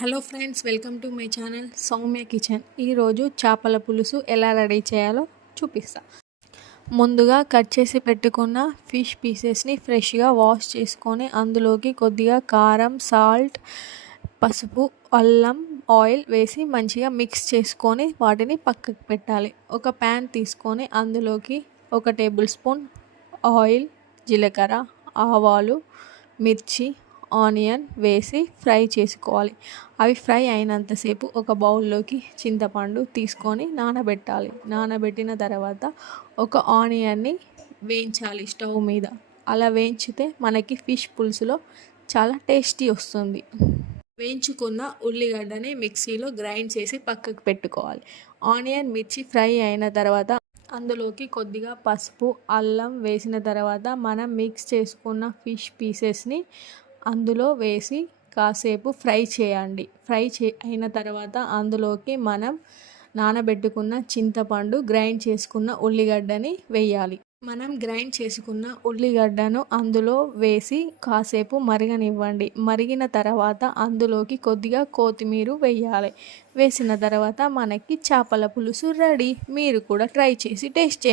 Hello friends, welcome to my channel Soumya kitchen. ఈరోజు చేపల పులుసు ఎలా రెడీ చేయాలో చూపిస్తా. ముందుగా కట్ చేసి పెట్టుకున్న ఫిష్ పీసెస్ని ఫ్రెష్గా వాష్ చేసుకొని అందులోకి కొద్దిగా కారం, సాల్ట్, పసుపు, అల్లం, ఆయిల్ వేసి మంచిగా మిక్స్ చేసుకొని వాటిని పక్కకు పెట్టాలి. ఒక ప్యాన్ తీసుకొని అందులోకి 1 టేబుల్ స్పూన్ ఆయిల్, జీలకర్ర, ఆవాలు, మిర్చి, ఆనియన్ వేసి ఫ్రై చేసుకోవాలి. అవి ఫ్రై అయినంతసేపు ఒక బౌల్లోకి చింతపండు తీసుకొని నానబెట్టాలి. నానబెట్టిన తర్వాత ఒక ఆనియన్ని వేయించాలి స్టవ్ మీద. అలా వేయించితే మనకి ఫిష్ పులుసులో చాలా టేస్టీ వస్తుంది. వేయించుకున్న ఉల్లిగడ్డని మిక్సీలో గ్రైండ్ చేసి పక్కకు పెట్టుకోవాలి. ఆనియన్, మిర్చి ఫ్రై అయిన తర్వాత అందులోకి కొద్దిగా పసుపు, అల్లం వేసిన తర్వాత మనం మిక్స్ చేసుకున్న ఫిష్ పీసెస్ని అందులో వేసి కాసేపు ఫ్రై చేయండి. అయిన తర్వాత అందులోకి మనం నానబెట్టుకున్న చింతపండు, గ్రైండ్ చేసుకున్న ఉల్లిగడ్డని వేయాలి. మనం గ్రైండ్ చేసుకున్న ఉల్లిగడ్డను అందులో వేసి కాసేపు మరగనివ్వండి. మరిగిన తర్వాత అందులోకి కొద్దిగా కొత్తిమీర వేయాలి. వేసిన తర్వాత మనకి చేపల పులుసు రెడీ. మీరు కూడా ట్రై చేసి టేస్ట్ చేయండి.